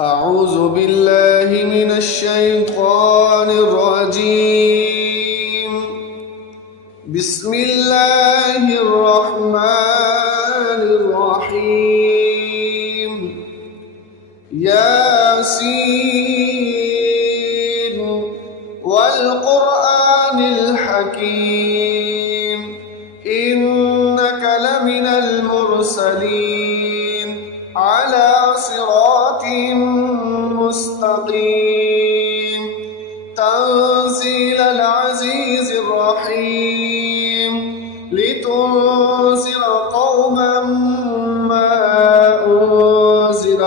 أعوذ بالله من الشيطان الرجيم. بسم الله الرحمن الرحيم. ياسين والقرآن الحكيم إنك لمن المرسلين على صراط مستقيم تنزيل العزيز الرحيم لتنذر قوما ما أنذر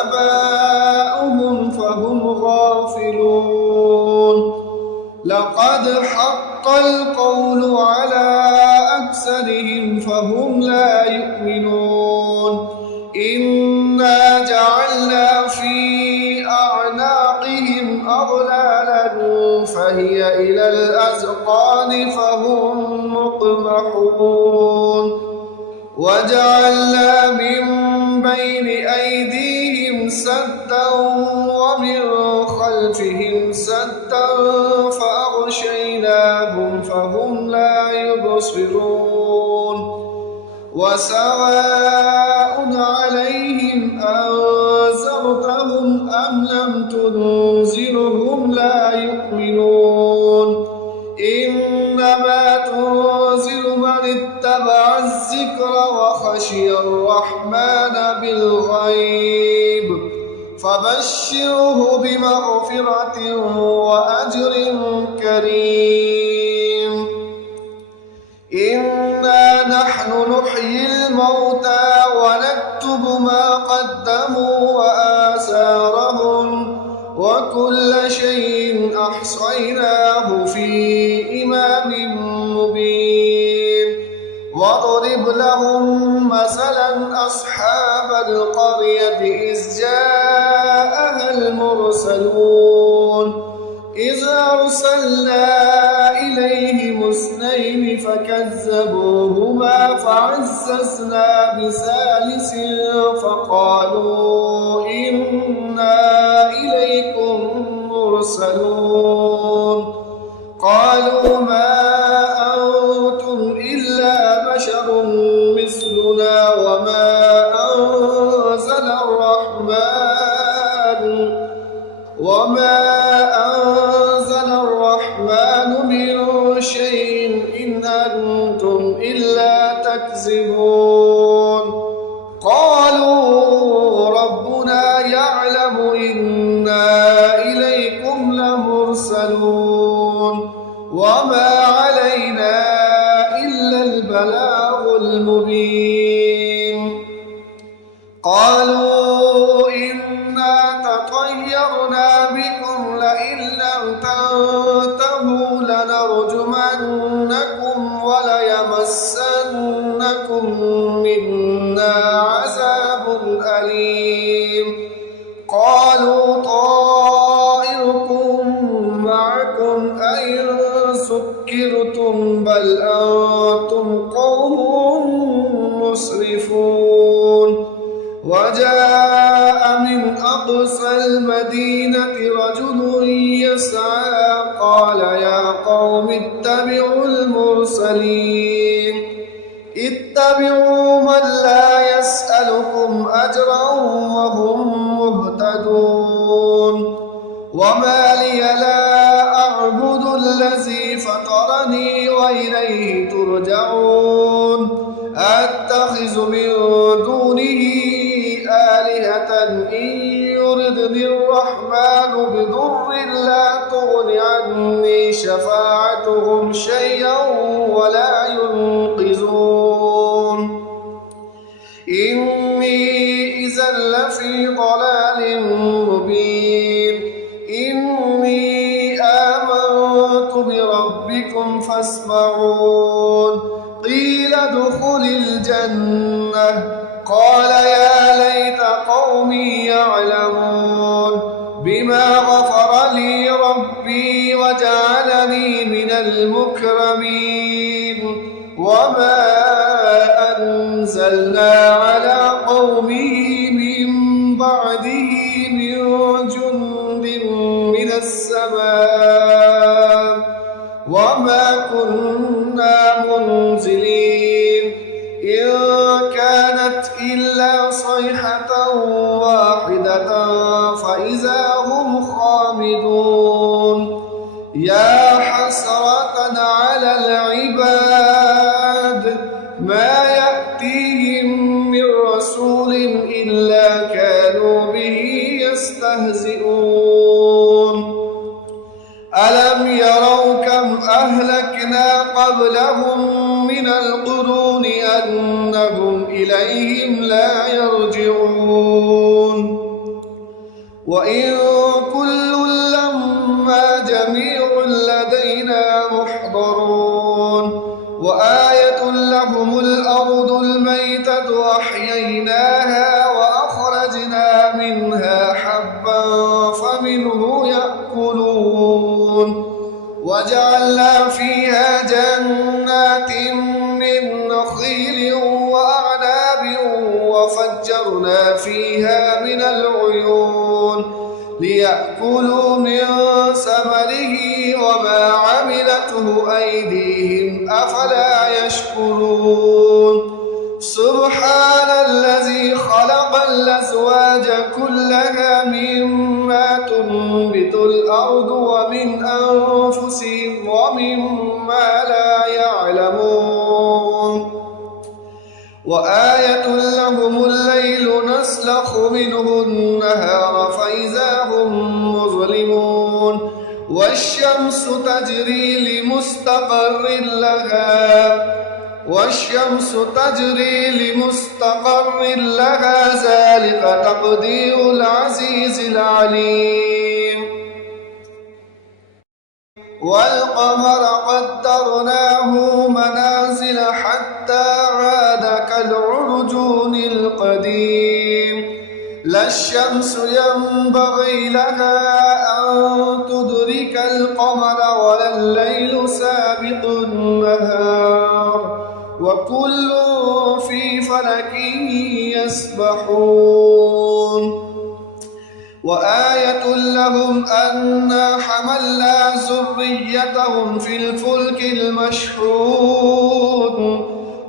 آباؤهم فهم غافلون. لقد حق القول على أكثرهم فهم لا يؤمنون. إنا جعلنا في أعناقهم أغلالا فهي إلى الأذقان فهم مقمحون. وجعلنا من بين أيديهم سدا ومن خلفهم سدا فأغشيناهم فهم لا يبصرون. وسواء عليهم أنذرتهم أم لم تنذرهم لا يؤمنون. إنما تنذر من اتبع الذكر وخشي الرحمن بالغيب فبشره بمغفرة وأجر كريم. إنا نحن نحيي الموتى ونكتب ما قدموا وآثارهم وكل شيء أحصيناه في إمام مبين. واضرب لهم مثلا أصحاب القرية إذ جاءها المرسلون إذ أرسلنا إليهم اثنين فكذبوهما فعززنا بثالث فقالوا إنا إليكم مرسلون. قالوا ما أنتم إلا بشر مثلنا وما أنزل الرحمن من شيء إن أنتم إلا تكذبون. قالوا ربنا يعلم إنا إليكم لمرسلون وما علينا إلا البلاغ المبين. قالوا إنا تطيرنا بكم لئن لم تنتهوا لنرجمنكم وليمسنكم منا عذاب أليم. قالوا طائركم معكم أئن سكرتم بل أنتم قوم مسرفون. وجاء من أقصى المدينة رجل يسعى قال يا قوم اتبعوا المرسلين اتبعوا من لا يسألكم أجرا وهم مهتدون. وما لي لا أعبد الذي فطرني وإليه ترجعون. أتخذ من دونه آلهة إن يردني الرحمن بضر لا تغن عني شفاعتهم شيئا ولا ينقذون. إني إذا لفي ضلال مبين. إني آمنت بربكم فاسمعون. قيل ادخل الجنة قال يا ليت قومي يعلمون بما غفر لي ربي وجعلني من المكرمين. وما أنزلنا على قومه من بعده من جند من السماء وما كنا منزلين إن كانت إلا صيحة واحدة فإذا هم خامدون يا حسرة على العباد ما يأتيهم من رسول إلا كانوا به يستهزئون ألم يروا كم أهلكنا قبلهم من القرون أنهم إليهم لا يرجعون وإن كل لما جميع لدينا محضرون وآية لهم الأرض الميتة أحييناها وأخرجنا منها حبا فمنه يأكلون وجعلنا فيها جنات من نخيل وأعناب وفجرنا فيها من العيون ليأكلوا من ثمره وما عملته أيديهم أفلا يشكرون سبحان الذي خلق الأزواج كلها مما تنبت الأرض ومن أنفسهم ومما لا يعلمون وآية لهم الليل نسلخ منه النهار فإذا هم مظلمون والشمس تجري لمستقر لها ذلك تقدير العزيز العليم والقمر قدرناه منازل حتى عاد كالعرجون القديم لا الشمس ينبغي لها أن تدرك القمر ولا الليل سابق النهار وكل في فلك يسبحون وآية لهم أنا حملنا ذريتهم في الفلك المشحون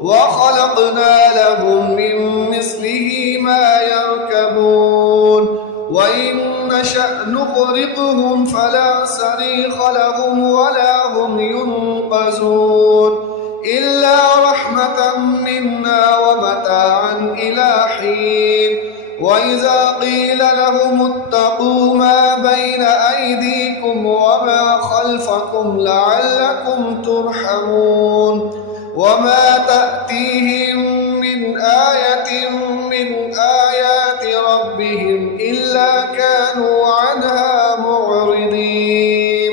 وخلقنا لهم من مثله ما يركبون وإن نشأ نغرقهم فلا صريخ لهم ولا هم ينقذون إلا رحمة منا ومتاعا إلى حين وإذا قيل لهم اتقوا ما بين أيديكم وما خلفكم لعلكم ترحمون وما تأتيهم من آية من آيات ربهم إلا كانوا عنها معرضين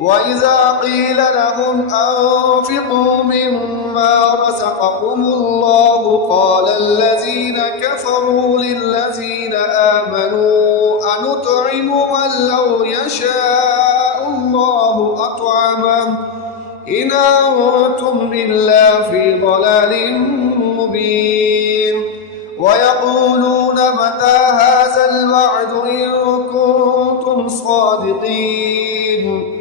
وإذا قيل لهم أنفقوا مما رزقكم الله قال الذين كفروا للذين آمنوا أنطعم من لو يشاء الله أطعمه إن أنتم إلا في ضلال مبين ويقولون متى هذا الوعد إن كنتم صادقين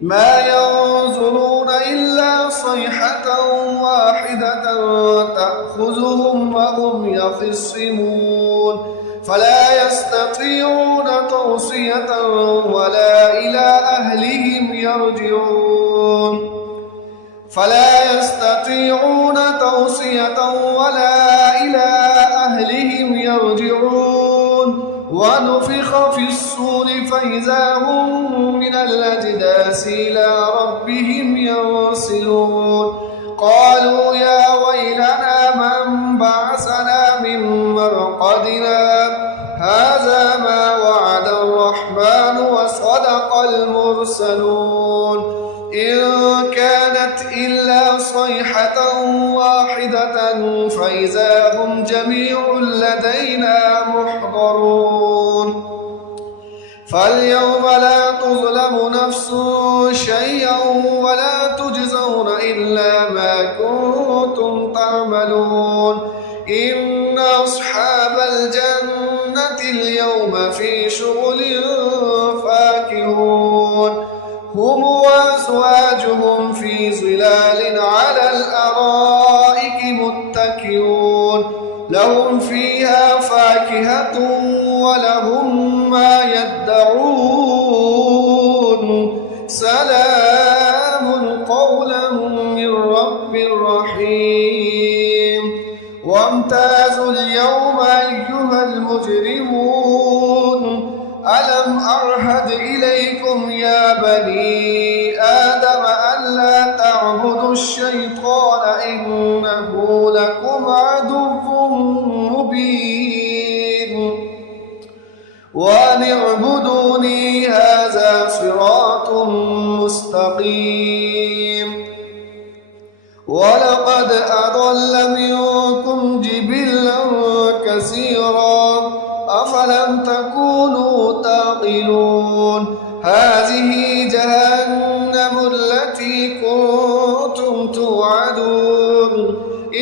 ما ينظرون إلا صيحة واحدة تأخذهم وهم يخصمون فلا يستطيعون توصية ولا إلى أهلهم يرجعون ونفخ في الصور فإذا هم من الأجداث إلى ربهم ينسلون قالوا يا ويلنا من بعثنا من مرقدنا هذا ما وعد الرحمن وصدق المرسلون إن كانت إلا صيحة واحدة فإذا هم جميع لدينا محضرون فاليوم لا تظلم نفس شيئا ولا تجزون إلا ما كنتم تعملون إن أصحاب الجنة اليوم في شغل فاكهون هم وأزواجهم في ظلال على الأرائك متكئون لهم فيها فاكهة ولهم ما يدعون سلام قولا من رب رحيم وامتازوا اليوم أيها المجرمون ألم أعهد إليكم يا بني آدم ألا تعبدوا الشيطان إنه لكم عدو مبين وأن اعبدوني هذا صراط مستقيم ولقد أضل منكم جبلا كثيرا أفلم تكونوا تعقلون هذه جهنم التي كنتم توعدون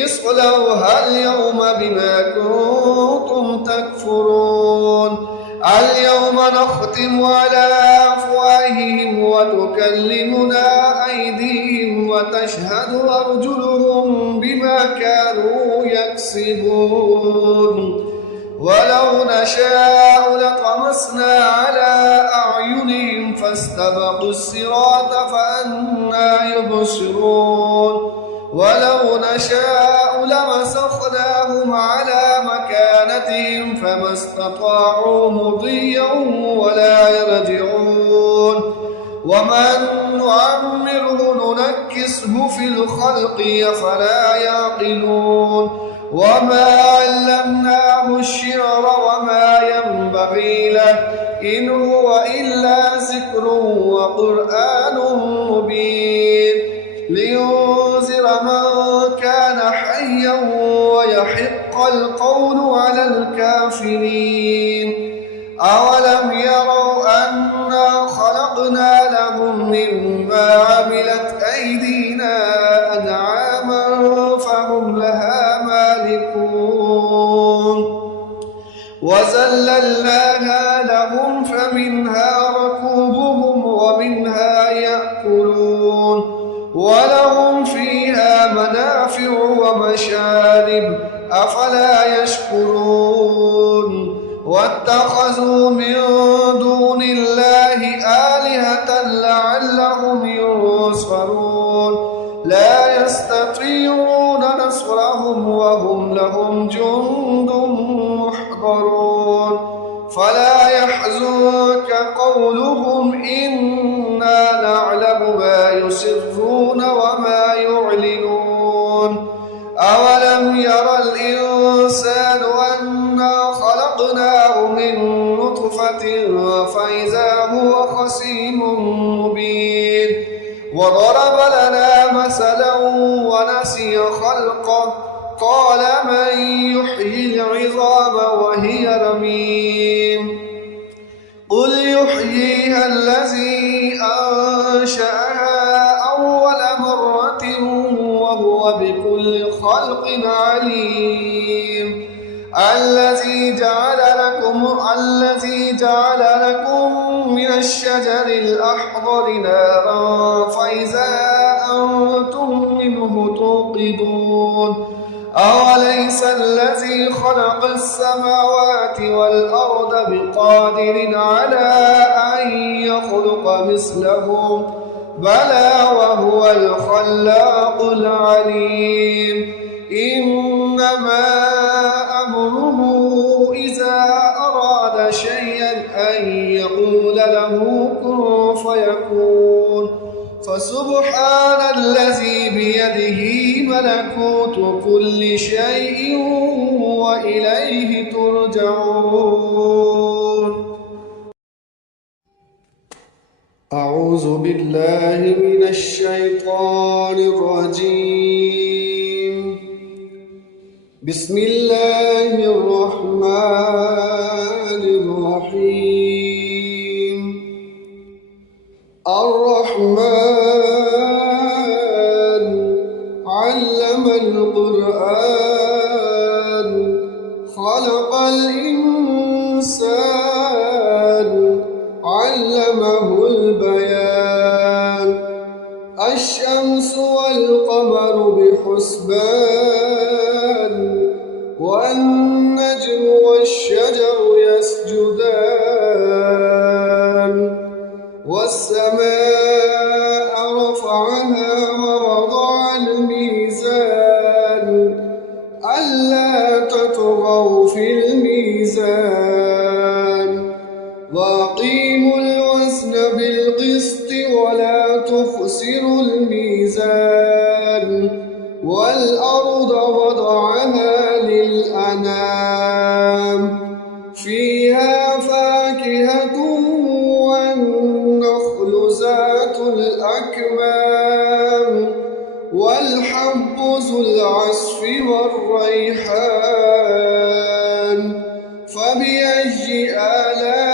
اصلوها اليوم بما كنتم تكفرون اليوم نختم على أفواههم وتكلمنا أيديهم وتشهد أرجلهم بما كانوا يكسبون ولو نشاء لطمسنا على أعينهم فاستبقوا الصراط فأنى يبصرون ولو نشاء لمسخناهم على مكانتهم فما استطاعوا مضيا ولا يرجعون ومن نعمره ننكسه في الخلق أفلا يعقلون وما علمناه الشعر وما ينبغي له إن هو إلا ذكر وقرآن مبين لينذر من كان حيا ويحق القول على الكافرين أولم يروا أنا خلقنا لهم مما عملت أيدينا أنعاما فهم لها مالكون وذللناها لهم فمنها ركوبهم ومنها يأكلون ولهم فيها منافع ومشارب أفلا يشكرون واتخذوا من دون الله آلهة لعلهم ينصرون لا يستطيعون نصرهم وهم لهم جند محضرون فلا يحزنك قولهم إنا نعلم ما يسرون وما يعلنون أولم يرى الإنسان أنا خلقناه من نطفة فإذا هو خصيم مبين وضرب لنا مثلا ونسي خلقه قال من يحيي العظام وهي رميم قل يحييها الذي أنشأها أول مرة وهو بكل خلق عليم الذي جعل لكم من الشجر الأخضر نارا فإذا أنتم منه توقدون أوليس الذي خلق السماوات والأرض بقادر على أن يخلق مثلهم بلى وهو الخلاق العليم إنما أمره إذا أراد شيئا أن يقول له كن فيكون فسبحان الذي بيده ملكوت كل شيء وإليه ترجعون أعوذ بالله من الشيطان الرجيم بسم الله الرحمن الرحيم الرحمن علم القرآن خلق الإنسان والشجر يسجدان والسماء رفعها ووضع الميزان ألا تطغوا في الميزان وأقيموا الوزن بالقسط ولا تخسروا الميزان والأرض وضعها للأنام فيها فاكهة والنخل ذات الأكمام والحب ذو العصف والريحان فبأي آلاء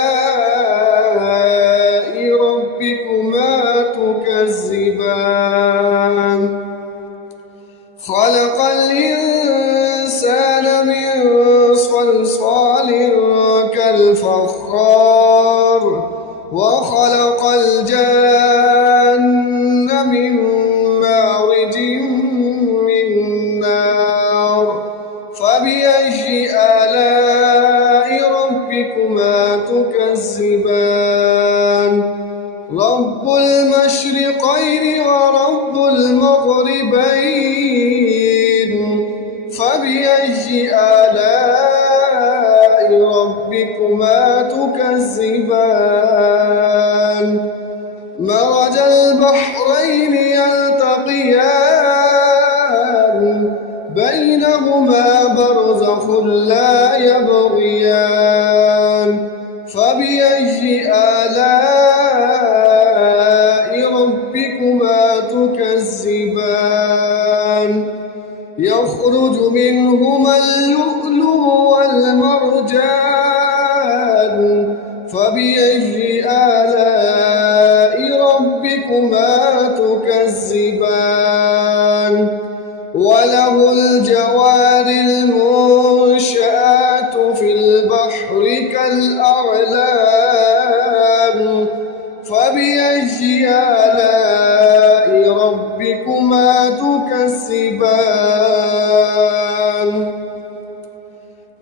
ربكما تكذبان خلق الإنسان من صلصال كالفخار وخلق الجن من مارج من نار فبأي آلاء ربكما تكذبان رب المشرقين ورب المغربين فبأي آلاء ربكما تكذبان مرج البحرين يلتقيان بينهما برزخ لا يبغيان فبأي آلاء ربكما تكذبان يخرج منهما اللؤلؤ والمرجان فبأي آلاء ربكما تكذبان وله الجوار المنشآت في البحر كالأعلام فبأي آلاء ربكما تكذبان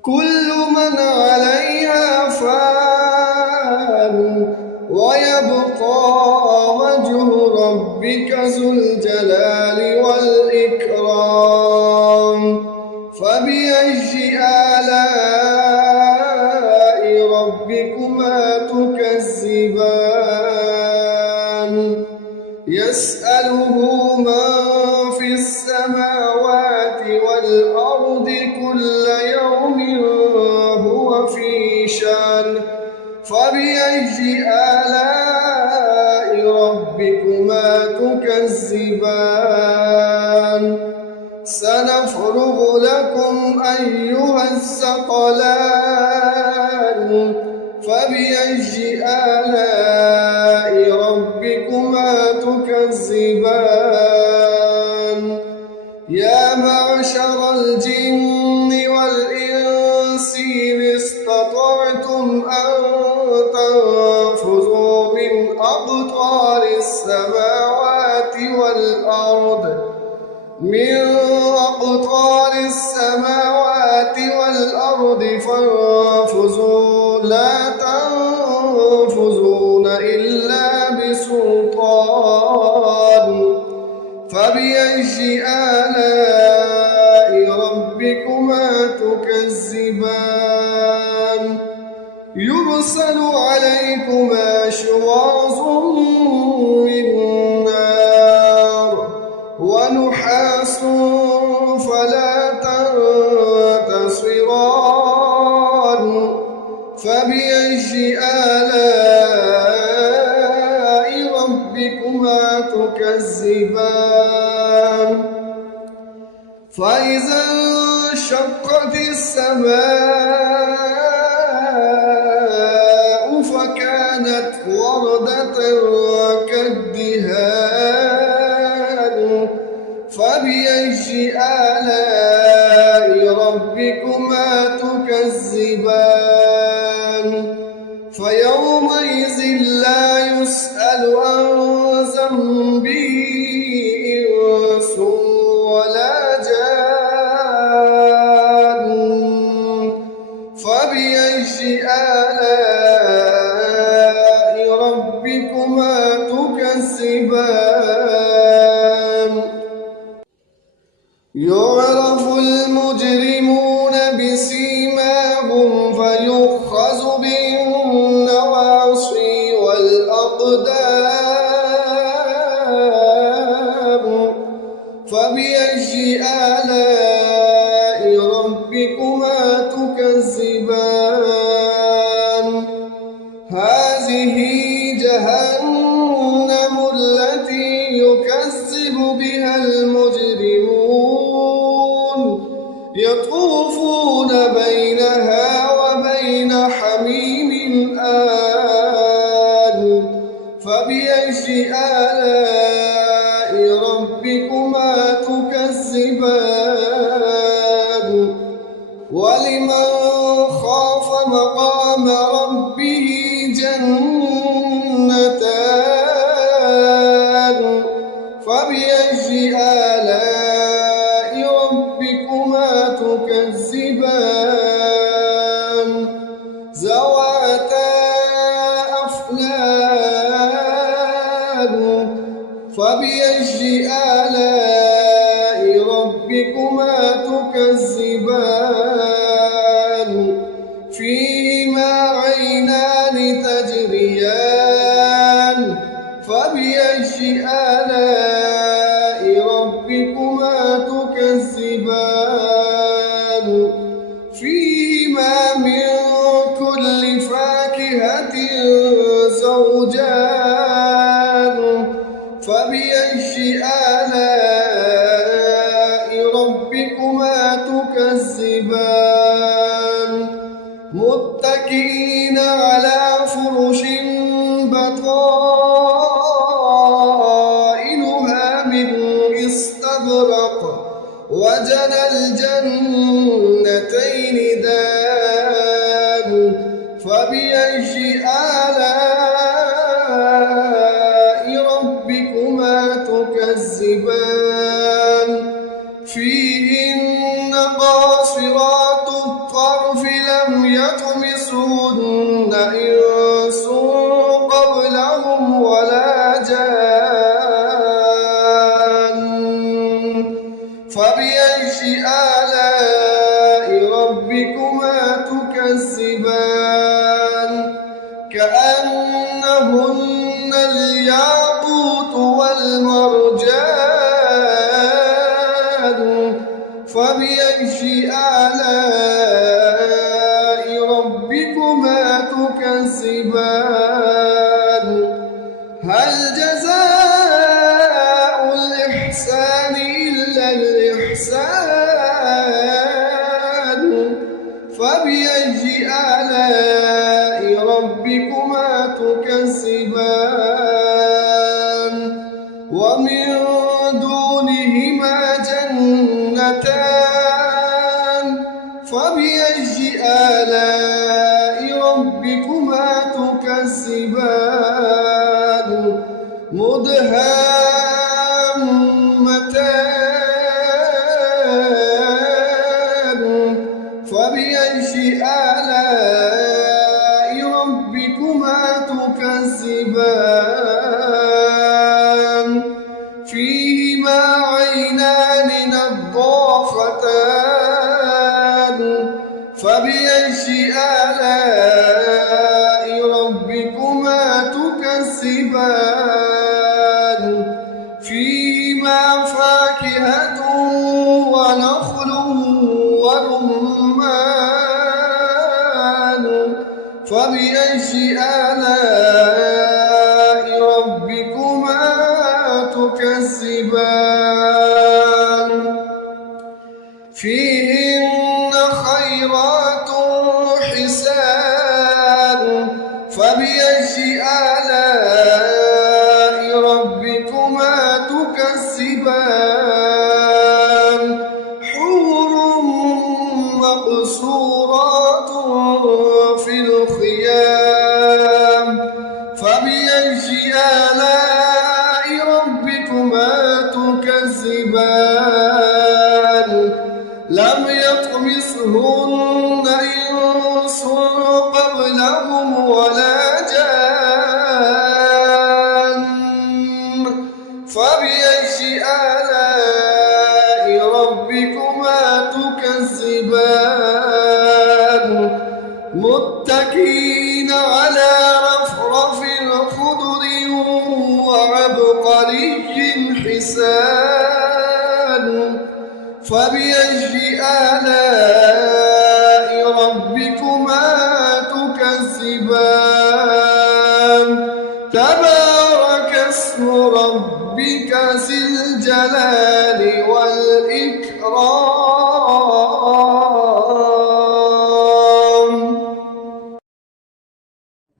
كل من عليها فان ويبقى وجه ربك ذو الجلال والإكرام فبأي آلاء ربكما تكذبان يسأله من في السماوات والأرض كل يوم هو في شأن فبأي آلاء ربكما تكذبان سنفرغ لكم أيها الثقلان فبأي آلاء ربكما تكذبان يا معشر الجن والإنس إن استطعتم أن تنفذوا من أقطار السماوات والأرض فانفذوا لا تنفذون إلا بسلطان فبأي آلاء ربكما تكذبان يرسل عليكما شواظ من نار ونحاس فلا تنتصران فبأي آلاء ربكما تكذبان فإذا انشقت السماء فكانت وردة كالدهان فبأي آلاء ربكما تكذبان فيومئذ لا يسأل عن ذنبه إنس ولا جان فبأي آلاء ربكما تكذبان يعرف المجرمون بسيماهم فيؤخذ بالنواصي والأقدام فبأي آلاء ربكما تكذبان هذه جهنم التي يكذب بها المجرمون يطوفون بينها وبين حميم آن فبأي آلاء ربكما تكذبان ولمن خاف مقام ربه جنتان فبأي آلاء ربكما تكذبان ذواتا أفنان فبأي آلاء ربكما تكذبان فيهما عينان تجريان فبأي آلاء ربكما تكذبان فيهما من كل فاكهة زوجان فبأي آلاء ربكما تكذبان متكئين على فرش بطائنها من استبرق وجنى الجنتين دان فبأي آلاء ربكما تكذبان فيهن قاصرات الطرف لم يطمثهن إنس قبلهم ولا جان فبأي آلاء ربكما تكذبان كأنهن الياقوت والمرجان فبأي آلاء ربكما تكذبان هل جزاء الإحسان إلا الإحسان فبأي آلاء ربكما تكذبان ومن دونهما جنتان فبأي آلاء ربكما تكذبان مدهامتان فبأي آلاء ربكما تكذبان فيهما عينان نضاختان فبأي آلاء ربكما تكذبان فيهما فاكهة ونخل ورمان فبأي آلاء ربكما تكذبان فيهن خيرات حسان فبأي آلاء ربكما تكذبان حور مقصورات في الخيام فبأي آلاء ربكما تكذبان لم يطمثهن إنس قبلهم ولا جان فبأي آلاء ربكما تكذبان متكئين على رفرف خضر وعبقري حسان فبأي آلاء ربكما تكذبان تبارك اسم ربك ذي الجلال والإكرام.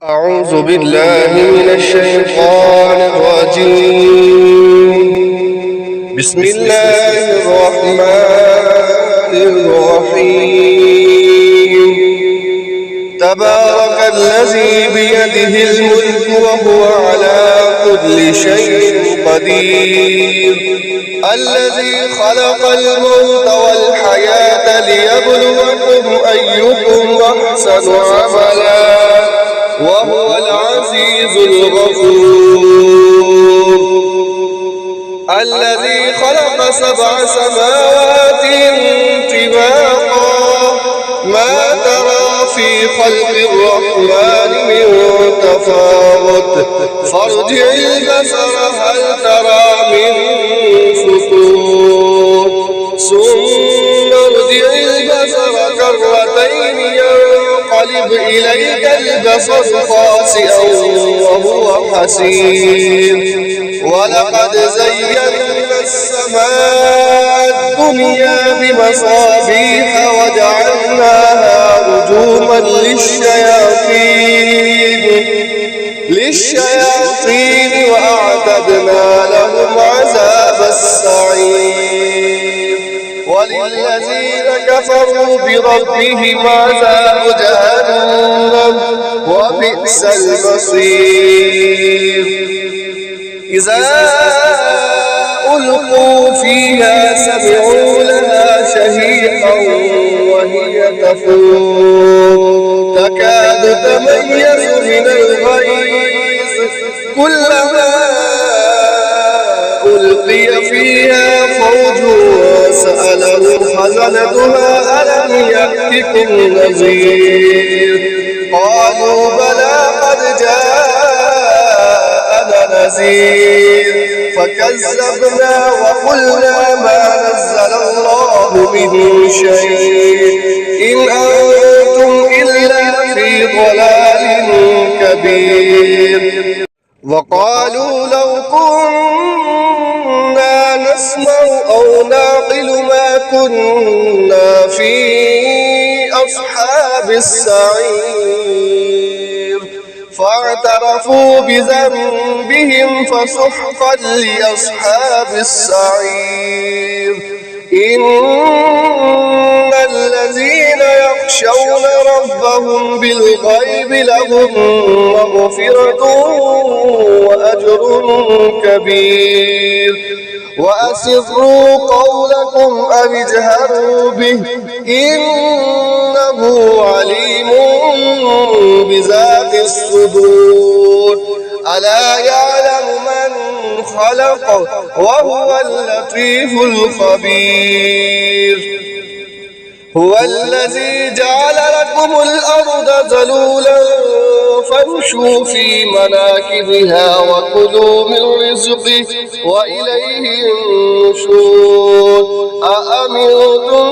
أعوذ بالله من الشيطان الرجيم. بسم الله الرحمن الرحيم. تبارك الذي بيده الملك وهو على كل شيء قدير الذي خلق الموت والحياة ليبلوكم أيكم أحسن عملا وهو العزيز الغفور الذي خلق 7 سماوات طباقا ما ترى في خلق الرحمن من تفاوت فارجع البصر هل ترى من فطور ثم ارجع البصر كرتين ينقلب إليك البصر خاسئا وهو حسير ولقد زينا السماء الدنيا بمصابيح وجعلناها رجوما للشياطين وأعتدنا لهم عذاب السعير وللذين كفروا بربهم عذاب جهنم وبئس المصير إذا ألقوا فيها سمعوا لها شهيقا وهي تفور تكاد تميز من الغيظ كلما ألقي فيها فوج سألهم خزنتها ألم يأتكم نذير قالوا بلى قد جاءنا نذير فكذبنا وقلنا ما نزل الله من شيء إن أنتم إلا في ضلال كبير وقالوا لو كنا نسمع أو نعقل ما كنا في أصحاب السعير فاعترفوا بذنبهم فسحقا لأصحاب السعير إن الذين يخشون ربهم بالغيب لهم مغفرة وأجر كبير وأسروا قولكم أو اجهروا به إنه عليم بذات الصدور ألا يعلم من خلق وهو اللطيف الخبير هو الذي جعل لكم الأرض ذلولا فامشوا في مناكبها وكلوا من رزقه وإليه النشور أأمنتم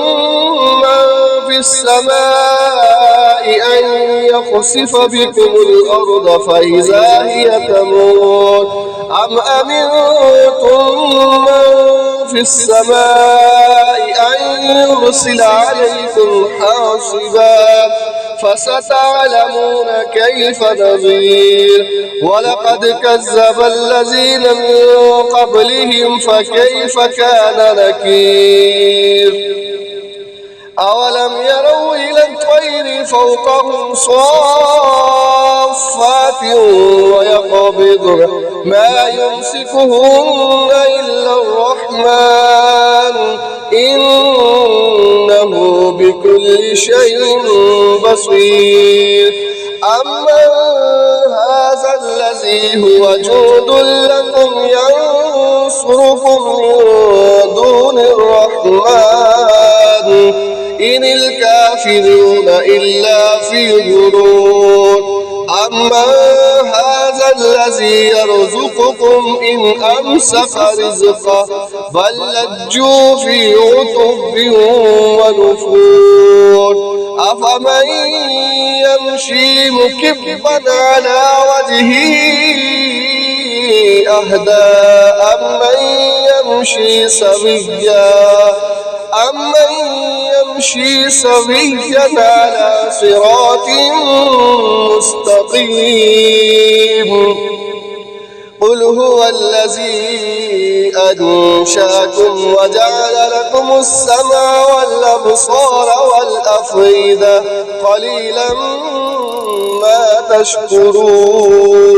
من في السماء أن يخسف بكم الأرض فإذا هي تمور أم أمنتم من في السماء أن يرسل عليكم حاصبا فستعلمون كيف نذير ولقد كذب الذين من قبلهم فكيف كان نكير أولم يروا إلى الطير فوقهم صافات ويقبضن ما يمسكهن إلا الرحمن إنه بكل شيء بصير أمن هذا الذي هو جند لكم ينصركم من دون الرحمن إن الكافرون إلا في غرور أمن هذا الذي يرزقكم إن أمسك رزقه بل لجوا في عتب ونفور أفمن يمشي مكبا على وجهه أهدى أمن يمشي سويا على صراط مستقيم قل هو الذي أنشأكم وجعل لكم السمع والأبصار والأفئدة قليلا ما تشكرون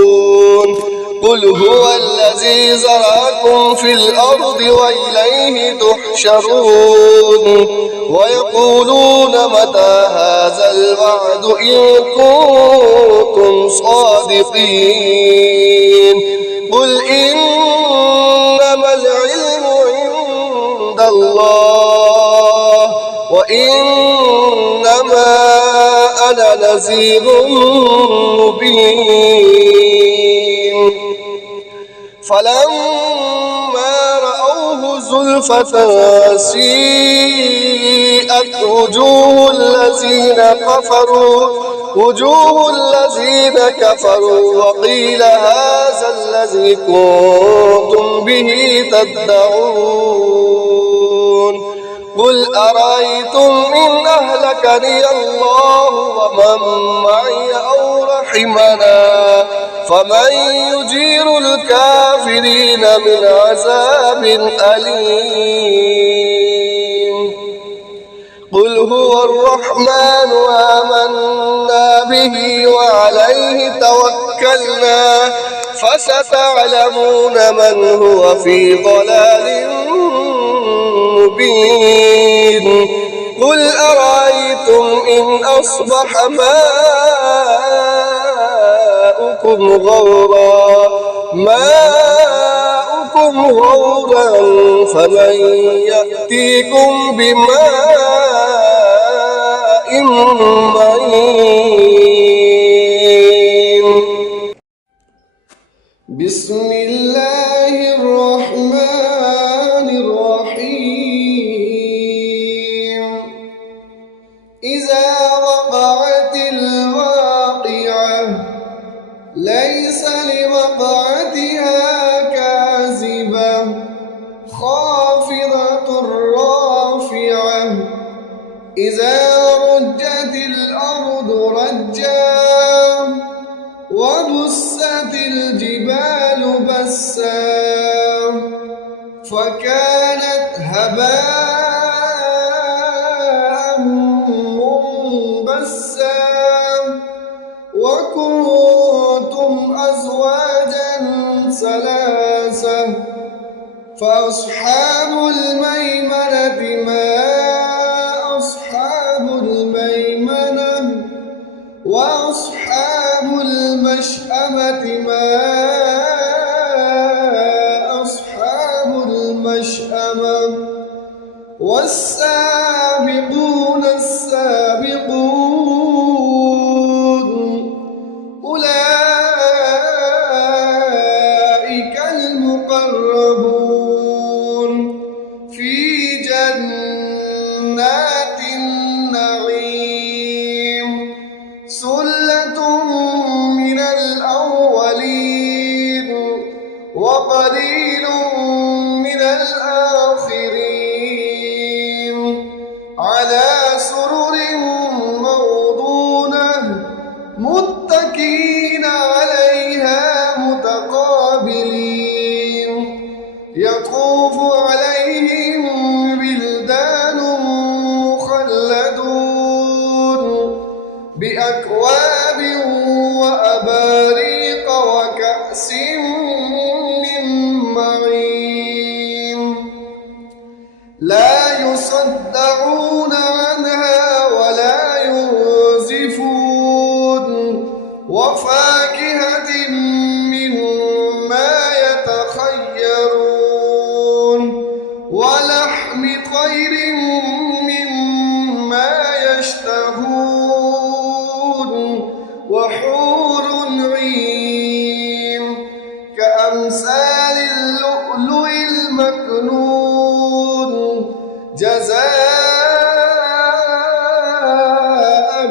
قل هو الذي زرعكم في الأرض وإليه تحشرون ويقولون متى هذا الوعد إن كنتم صادقين قل إنما العلم عند الله وإنما أنا نذير مبين فلما رأوه زلفة سيئت وجوه الذين كفروا وقيل هذا الذي كنتم به تدعون قل أرأيتم إن أهلكني الله ومن معي أو رحمنا فمن يجير الكافرين من عذاب أليم قل هو الرحمن آمنا به وعليه توكلنا فستعلمون من هو في ضلال مبين قل أرأيتم إن أصبح ماؤكم غورا فمن يأتيكم بماء معين بسم الله الرحمن الرحيم إذا وقعت الواقعة ليس لوقعتها كاذبة خافضة رافعة إذا رجت الأرض رجا وبست الجبال بسا فكانت هباء منبسا وكنتم أزواجا ثلاثة فأصحاب الميمنة ما أصحاب الميمنة وأصحاب المشأمة ما أصحاب المشأمة والسابقون السابقون أولئك المقربون في جنات النعيم ثلة من الأولين وقليل من الآخرين على سرر موضونة متكئين عليها متقابلين يطوف عليهم بلدان مخلدون بأكواب وأباريق وكأس من معين لا يصدعون عنها ولا ينزفون وفاكهة مما يتخيرون ولحم طير مما يشتهون وحور عين كأمثال اللؤلؤ المكنون جزاء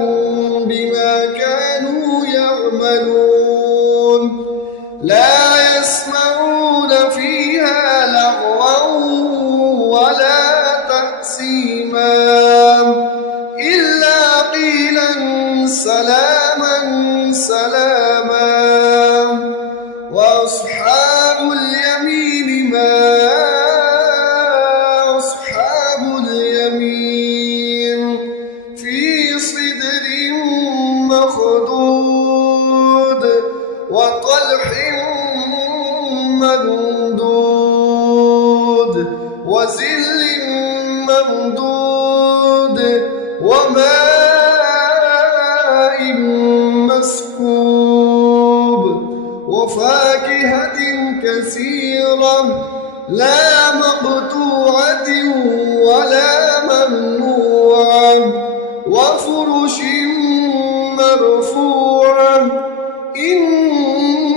بما كانوا يعملون لا يسمعون فيها لغوا ولا تأثيما إلا قيلا سلاما سلاما وأصحاب اليمين ما أصحاب اليمين في صدر مخضود وطلح ممدود وظل ممدود وماء مسكوب وفاكهة كثيرة لا مقطوعة ولا ممنوعة وفرش مرفوعة إنا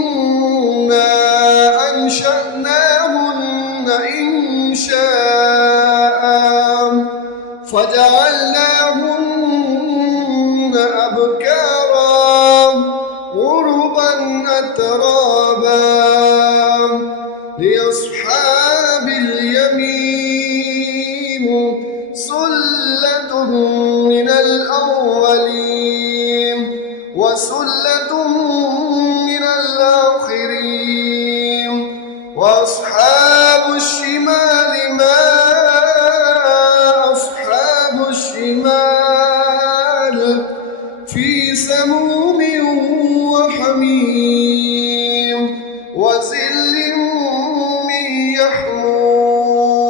أنشأناهن إنشاء فجعلناهن أبكارا عربا أترابا لأصحاب اليمين سلة من الأولين وسلة من الآخرين وأصحاب الشمال ما أصحاب الشمال في سموم وحميم وظل من يحموم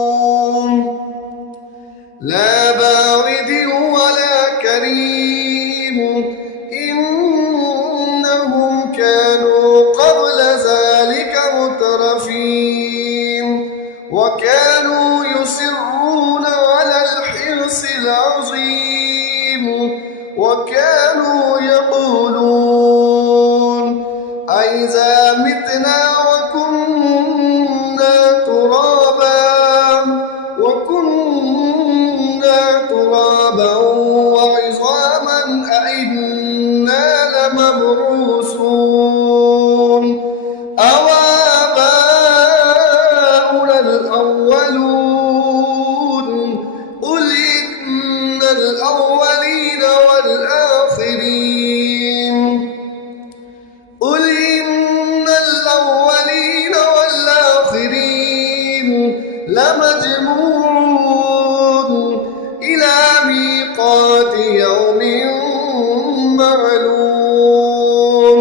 لا بارد ولا كريم إنهم كانوا قبل ذلك مترفين وكانوا يصرون على الحرص العظيم وكانوا يقولون أئذا متنا وكنا ترابا وعظاما أئنا لمبعوثون أو آباؤنا الأولون قل إن الأولين والآخرين قل إن الأولين والآخرين لمجموعون إلى ميقات يوم معلوم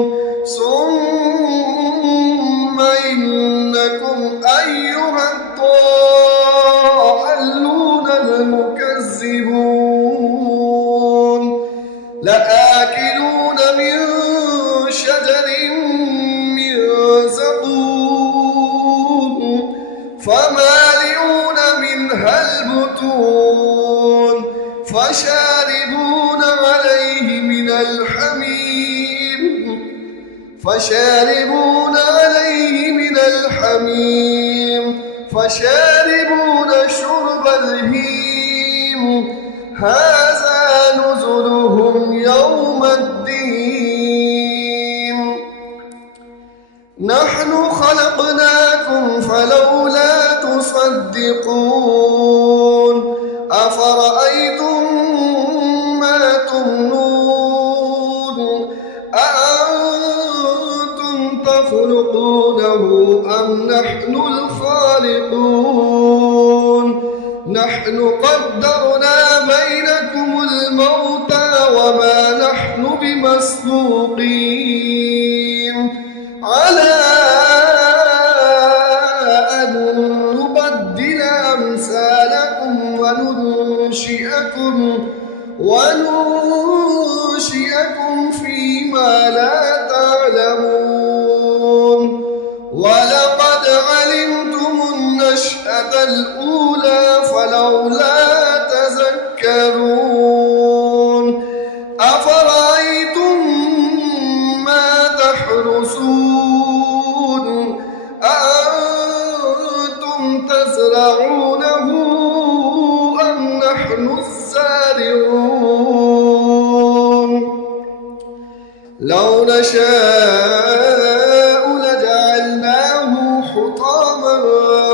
ثم إنكم أيها الضالون المكذبون لآكلون من شجر من زقوم فمالئون منها البطون فشاربون عليه من الحميم فشاربون شرب الهيم هذا نزلهم يوم الدين نحن خلقناكم فلولا تصدقون أفرأيتم ما تمنون أأنتم تخلقونه أم نحن الخالقون نحن قدرنا بينكم الموت وما نحن بمسبوقين على أن نبدل أمثالكم وننشئكم فيما لا بعد الأولى فلولا تذكرون أفرأيتم ما تحرثون أأنتم تزرعونه أم نحن الزارعون لو نشاء لجعلناه حطاما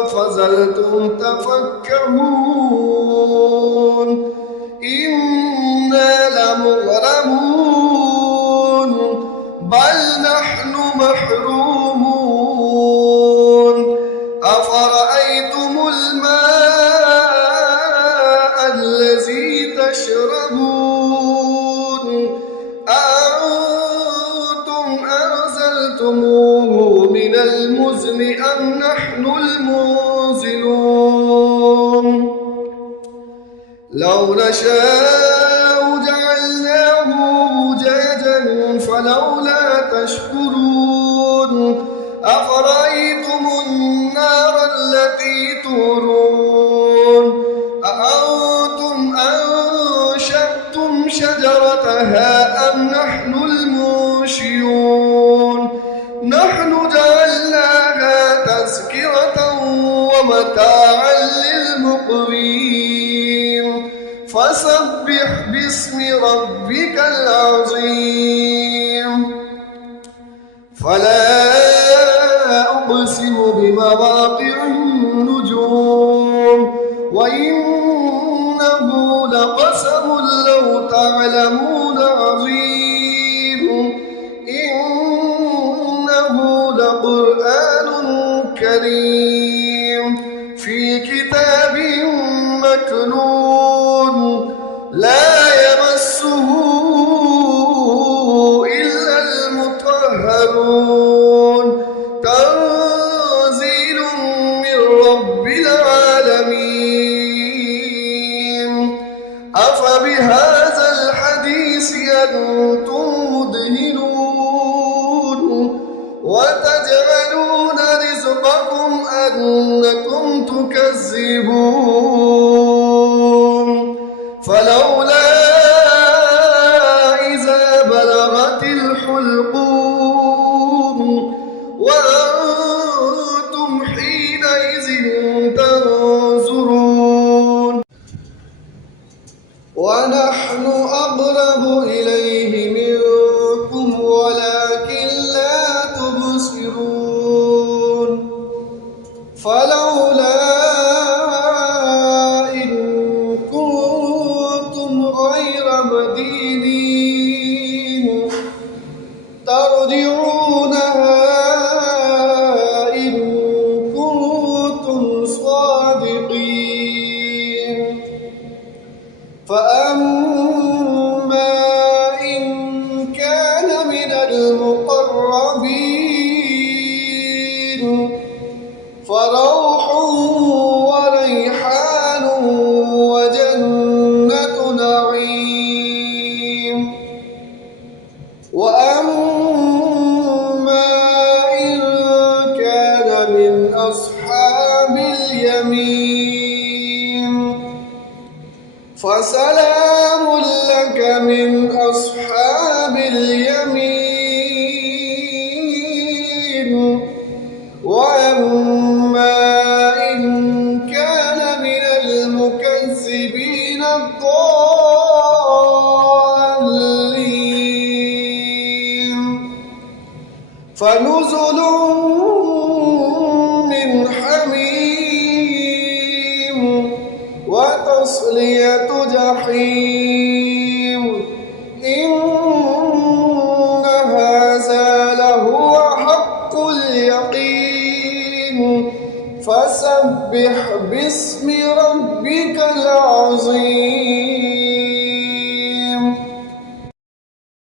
فظلتم تفكهون إنا لمغرمون بل نحن محرومون أفرأيتم الماء الذي تشربون أأنتم أنزلتموه من المزن أم نحن المنزلون لو نشاء جعلناه أجاجا فلولا تشكرون أفرأيتم النار التي تورون أأنتم أنشأتم شجرتها أم نحن المنشئون نحن جعلناها تذكرة ومتاعا للمقوين فسبح باسم ربك العظيم فلا أقسم بمواقع النجوم وإنه لقسم لو تعلمون عظيم إنه لقرآن كريم في كتاب مكنون لا يمسه إلا المطهرون تنزيل من رب العالمين أفبهذا الحديث أنتم مدهنون وتجعلون رزقكم أنكم تكذبون فلولا إذا بلغت الحلقوم وأنتم حينئذ تنظرون ونحن أقرب إليه منكم ولكن لا تبصرون فلولا إن كنتم غير مدينين ترجعونها إن كنتم صادقين فأما إن كان من المقربين فروح وريحان وجنة نعيم وأما إن كان من أصحاب اليمين فسلام لك من أصحاب اليمين وأما إن كان من المكذبين الضالين فنزل من حميم وتصلية جحيم إن هذا لهو حق اليقين فسبح باسم ربك العظيم.